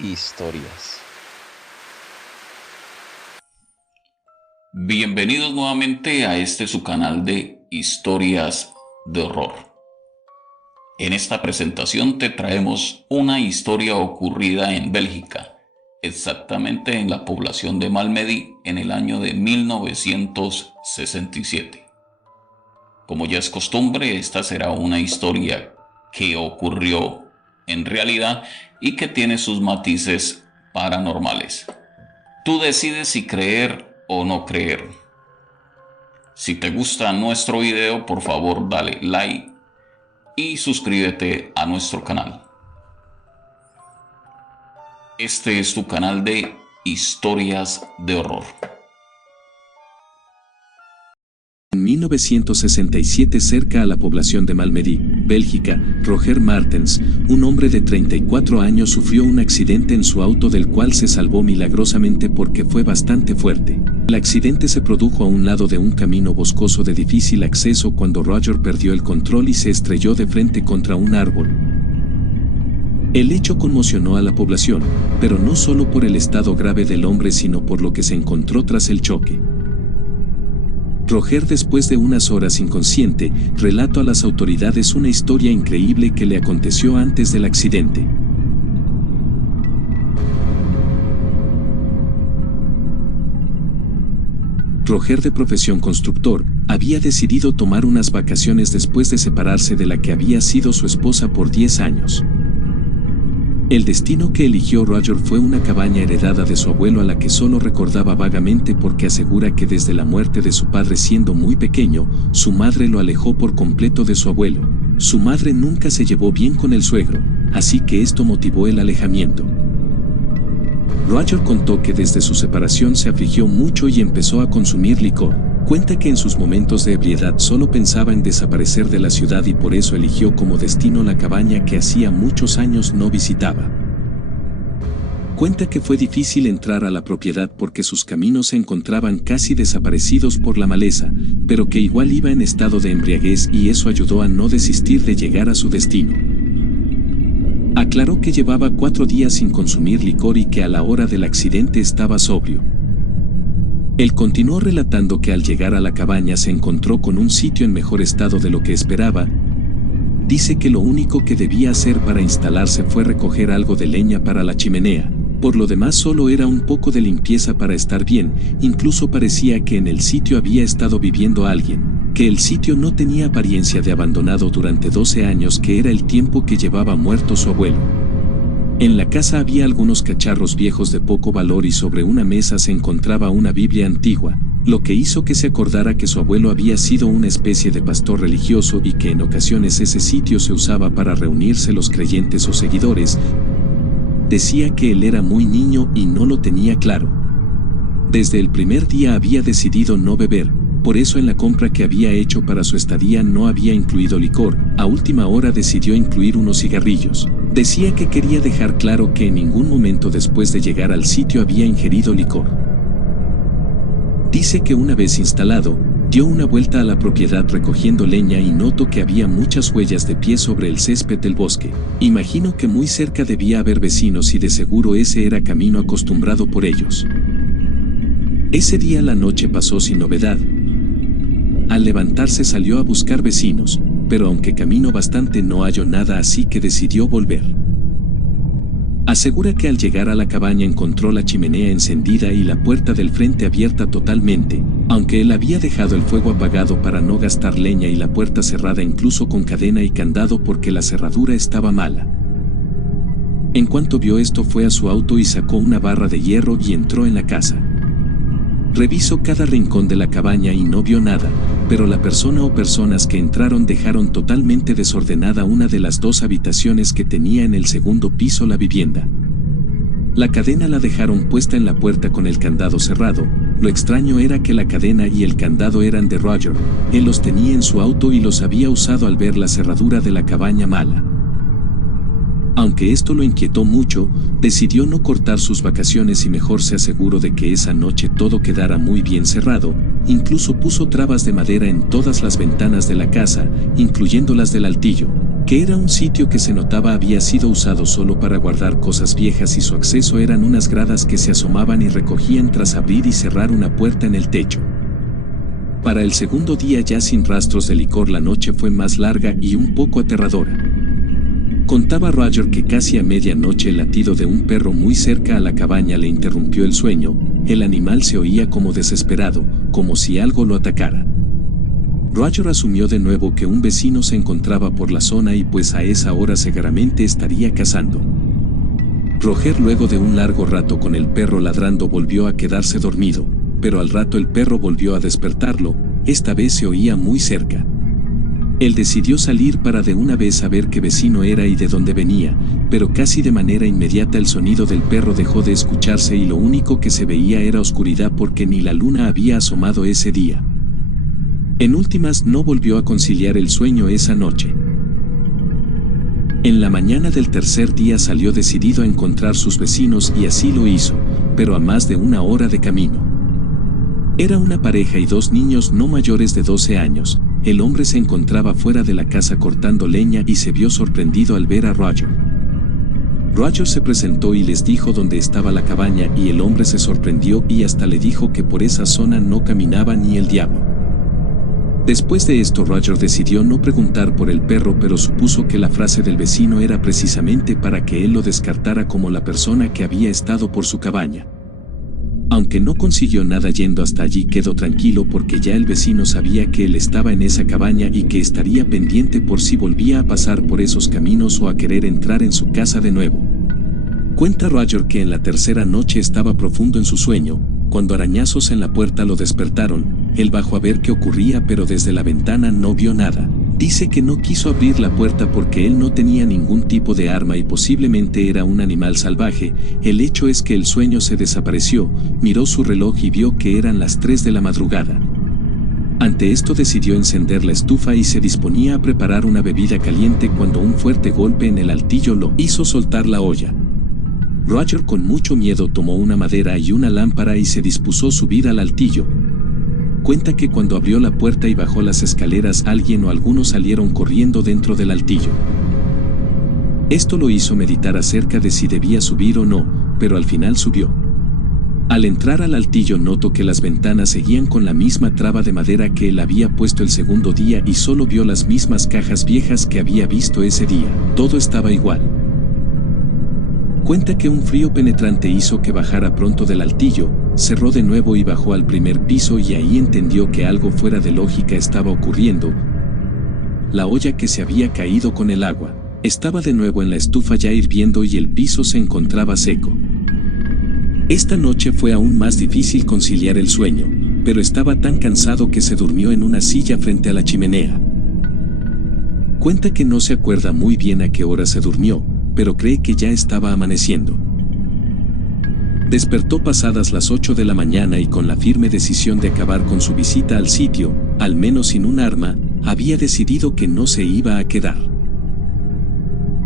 historias. Bienvenidos nuevamente a su canal de historias de horror. En esta presentación te traemos una historia ocurrida en Bélgica, exactamente en la población de Malmedy en el año de 1967. Como ya es costumbre, esta será una historia que ocurrió en realidad y que tiene sus matices paranormales. Tú decides si creer o no creer. Si te gusta nuestro video, por favor dale like y suscríbete a nuestro canal. Este es tu canal de historias de horror. En 1967, cerca a la población de Malmedy, Bélgica, Roger Martens, un hombre de 34 años, sufrió un accidente en su auto del cual se salvó milagrosamente porque fue bastante fuerte. El accidente se produjo a un lado de un camino boscoso de difícil acceso cuando Roger perdió el control y se estrelló de frente contra un árbol. El hecho conmocionó a la población, pero no solo por el estado grave del hombre sino por lo que se encontró tras el choque. Roger, después de unas horas inconsciente, relató a las autoridades una historia increíble que le aconteció antes del accidente. Roger, de profesión constructor, había decidido tomar unas vacaciones después de separarse de la que había sido su esposa por 10 años. El destino que eligió Roger fue una cabaña heredada de su abuelo a la que solo recordaba vagamente porque asegura que desde la muerte de su padre siendo muy pequeño, su madre lo alejó por completo de su abuelo. Su madre nunca se llevó bien con el suegro, así que esto motivó el alejamiento. Roger contó que desde su separación se afligió mucho y empezó a consumir licor. Cuenta que en sus momentos de ebriedad solo pensaba en desaparecer de la ciudad y por eso eligió como destino la cabaña que hacía muchos años no visitaba. Cuenta que fue difícil entrar a la propiedad porque sus caminos se encontraban casi desaparecidos por la maleza, pero que igual iba en estado de embriaguez y eso ayudó a no desistir de llegar a su destino. Aclaró que llevaba 4 días sin consumir licor y que a la hora del accidente estaba sobrio. Él continuó relatando que al llegar a la cabaña se encontró con un sitio en mejor estado de lo que esperaba. Dice que lo único que debía hacer para instalarse fue recoger algo de leña para la chimenea. Por lo demás solo era un poco de limpieza para estar bien, incluso parecía que en el sitio había estado viviendo alguien, que el sitio no tenía apariencia de abandonado durante 12 años que era el tiempo que llevaba muerto su abuelo. En la casa había algunos cacharros viejos de poco valor y sobre una mesa se encontraba una Biblia antigua, lo que hizo que se acordara que su abuelo había sido una especie de pastor religioso y que en ocasiones ese sitio se usaba para reunirse los creyentes o seguidores. Decía que él era muy niño y no lo tenía claro. Desde el primer día había decidido no beber, por eso en la compra que había hecho para su estadía no había incluido licor, a última hora decidió incluir unos cigarrillos. Decía que quería dejar claro que en ningún momento después de llegar al sitio había ingerido licor. Dice que una vez instalado, dio una vuelta a la propiedad recogiendo leña y notó que había muchas huellas de pie sobre el césped del bosque. Imagino que muy cerca debía haber vecinos y de seguro ese era camino acostumbrado por ellos. Ese día la noche pasó sin novedad. Al levantarse salió a buscar vecinos, pero aunque caminó bastante no halló nada así que decidió volver. Asegura que al llegar a la cabaña encontró la chimenea encendida y la puerta del frente abierta totalmente, aunque él había dejado el fuego apagado para no gastar leña y la puerta cerrada incluso con cadena y candado porque la cerradura estaba mala. En cuanto vio esto fue a su auto y sacó una barra de hierro y entró en la casa. Revisó cada rincón de la cabaña y no vio nada, pero la persona o personas que entraron dejaron totalmente desordenada una de las 2 habitaciones que tenía en el segundo piso la vivienda. La cadena la dejaron puesta en la puerta con el candado cerrado. Lo extraño era que la cadena y el candado eran de Roger. Él los tenía en su auto y los había usado al ver la cerradura de la cabaña mala. Aunque esto lo inquietó mucho, decidió no cortar sus vacaciones y mejor se aseguró de que esa noche todo quedara muy bien cerrado. Incluso puso trabas de madera en todas las ventanas de la casa, incluyendo las del altillo. que era un sitio que se notaba había sido usado solo para guardar cosas viejas y su acceso eran unas gradas que se asomaban y recogían tras abrir y cerrar una puerta en el techo. Para el segundo día ya sin rastros de licor la noche fue más larga y un poco aterradora. Contaba Roger que casi a medianoche el latido de un perro muy cerca a la cabaña le interrumpió el sueño, el animal se oía como desesperado, como si algo lo atacara. Roger asumió de nuevo que un vecino se encontraba por la zona y pues a esa hora seguramente estaría cazando. Roger luego de un largo rato con el perro ladrando volvió a quedarse dormido, pero al rato el perro volvió a despertarlo, esta vez se oía muy cerca. Él decidió salir para de una vez saber qué vecino era y de dónde venía, pero casi de manera inmediata el sonido del perro dejó de escucharse y lo único que se veía era oscuridad porque ni la luna había asomado ese día. En últimas no volvió a conciliar el sueño esa noche. En la mañana del tercer día salió decidido a encontrar sus vecinos y así lo hizo, pero a más de una hora de camino. Era una pareja y dos niños no mayores de 12 años. El hombre se encontraba fuera de la casa cortando leña y se vio sorprendido al ver a Roger. Roger se presentó y les dijo dónde estaba la cabaña y el hombre se sorprendió y hasta le dijo que por esa zona no caminaba ni el diablo. Después de esto Roger decidió no preguntar por el perro pero supuso que la frase del vecino era precisamente para que él lo descartara como la persona que había estado por su cabaña. Aunque no consiguió nada yendo hasta allí quedó tranquilo porque ya el vecino sabía que él estaba en esa cabaña y que estaría pendiente por si volvía a pasar por esos caminos o a querer entrar en su casa de nuevo. Cuenta Roger que en la tercera noche estaba profundo en su sueño, cuando arañazos en la puerta lo despertaron. Él bajó a ver qué ocurría pero desde la ventana no vio nada. Dice que no quiso abrir la puerta porque él no tenía ningún tipo de arma y posiblemente era un animal salvaje. El hecho es que el sueño se desapareció, miró su reloj y vio que eran las 3 de la madrugada. Ante esto decidió encender la estufa y se disponía a preparar una bebida caliente cuando un fuerte golpe en el altillo lo hizo soltar la olla. Roger con mucho miedo tomó una madera y una lámpara y se dispuso a subir al altillo. Cuenta que cuando abrió la puerta y bajó las escaleras alguien o algunos salieron corriendo dentro del altillo. Esto lo hizo meditar acerca de si debía subir o no, pero al final subió. Al entrar al altillo notó que las ventanas seguían con la misma traba de madera que él había puesto el segundo día y solo vio las mismas cajas viejas que había visto ese día. Todo estaba igual. Cuenta que un frío penetrante hizo que bajara pronto del altillo, cerró de nuevo y bajó al primer piso y ahí entendió que algo fuera de lógica estaba ocurriendo. La olla que se había caído con el agua estaba de nuevo en la estufa ya hirviendo y el piso se encontraba seco. Esta noche fue aún más difícil conciliar el sueño, pero estaba tan cansado que se durmió en una silla frente a la chimenea. Cuenta que no se acuerda muy bien a qué hora se durmió, pero cree que ya estaba amaneciendo. Despertó pasadas las 8 de la mañana y con la firme decisión de acabar con su visita al sitio, al menos sin un arma, había decidido que no se iba a quedar.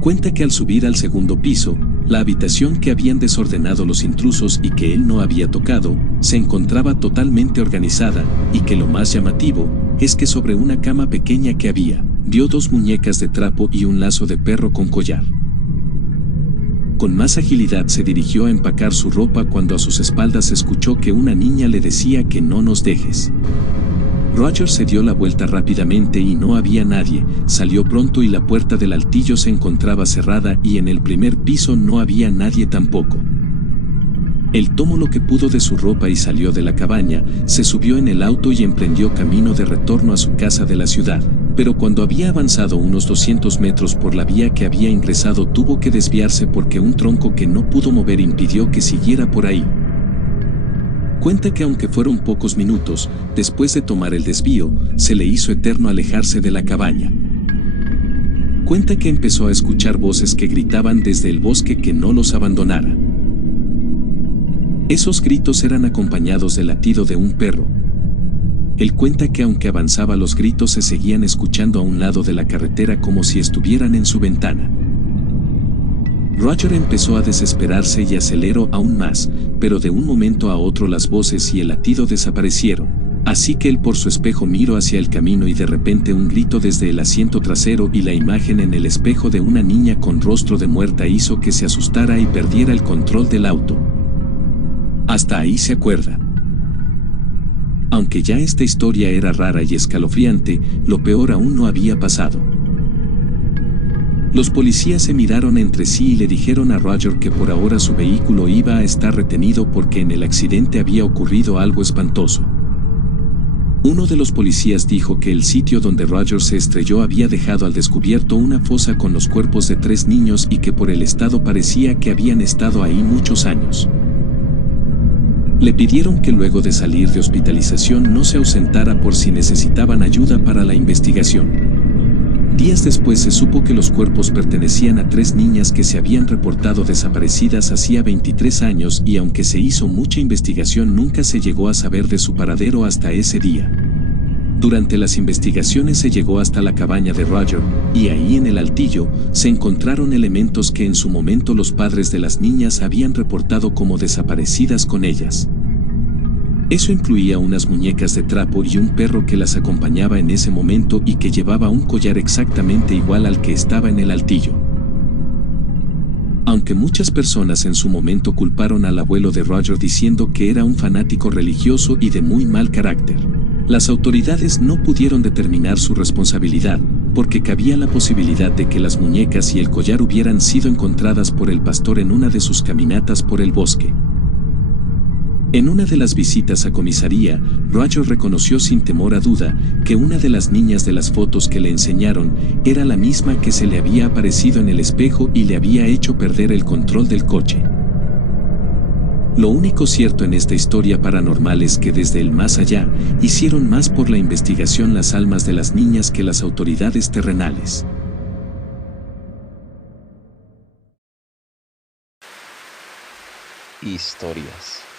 Cuenta que al subir al segundo piso, la habitación que habían desordenado los intrusos y que él no había tocado, se encontraba totalmente organizada, y que lo más llamativo, es que sobre una cama pequeña que había, vio 2 muñecas de trapo y un lazo de perro con collar. Con más agilidad se dirigió a empacar su ropa cuando a sus espaldas escuchó que una niña le decía que no nos dejes. Roger se dio la vuelta rápidamente y no había nadie, salió pronto y la puerta del altillo se encontraba cerrada y en el primer piso no había nadie tampoco. Él tomó lo que pudo de su ropa y salió de la cabaña, se subió en el auto y emprendió camino de retorno a su casa de la ciudad. Pero cuando había avanzado unos 200 metros por la vía que había ingresado tuvo que desviarse porque un tronco que no pudo mover impidió que siguiera por ahí. Cuenta que aunque fueron pocos minutos, después de tomar el desvío, se le hizo eterno alejarse de la cabaña. Cuenta que empezó a escuchar voces que gritaban desde el bosque que no los abandonara. Esos gritos eran acompañados del latido de un perro. Él cuenta que aunque avanzaba los gritos se seguían escuchando a un lado de la carretera como si estuvieran en su ventana. Roger empezó a desesperarse y aceleró aún más, pero de un momento a otro las voces y el latido desaparecieron. Así que él por su espejo miró hacia el camino y de repente un grito desde el asiento trasero y la imagen en el espejo de una niña con rostro de muerta hizo que se asustara y perdiera el control del auto. Hasta ahí se acuerda. Aunque ya esta historia era rara y escalofriante, lo peor aún no había pasado. Los policías se miraron entre sí y le dijeron a Roger que por ahora su vehículo iba a estar retenido porque en el accidente había ocurrido algo espantoso. Uno de los policías dijo que el sitio donde Roger se estrelló había dejado al descubierto una fosa con los cuerpos de 3 niños y que por el estado parecía que habían estado ahí muchos años. Le pidieron que luego de salir de hospitalización no se ausentara por si necesitaban ayuda para la investigación. Días después se supo que los cuerpos pertenecían a 3 niñas que se habían reportado desaparecidas hacía 23 años y aunque se hizo mucha investigación nunca se llegó a saber de su paradero hasta ese día. Durante las investigaciones se llegó hasta la cabaña de Roger, y ahí en el altillo se encontraron elementos que en su momento los padres de las niñas habían reportado como desaparecidas con ellas. Eso incluía unas muñecas de trapo y un perro que las acompañaba en ese momento y que llevaba un collar exactamente igual al que estaba en el altillo. Aunque muchas personas en su momento culparon al abuelo de Roger diciendo que era un fanático religioso y de muy mal carácter, las autoridades no pudieron determinar su responsabilidad, porque cabía la posibilidad de que las muñecas y el collar hubieran sido encontradas por el pastor en una de sus caminatas por el bosque. En una de las visitas a comisaría, Roger reconoció sin temor a duda que una de las niñas de las fotos que le enseñaron era la misma que se le había aparecido en el espejo y le había hecho perder el control del coche. Lo único cierto en esta historia paranormal es que desde el más allá hicieron más por la investigación las almas de las niñas que las autoridades terrenales. Historias.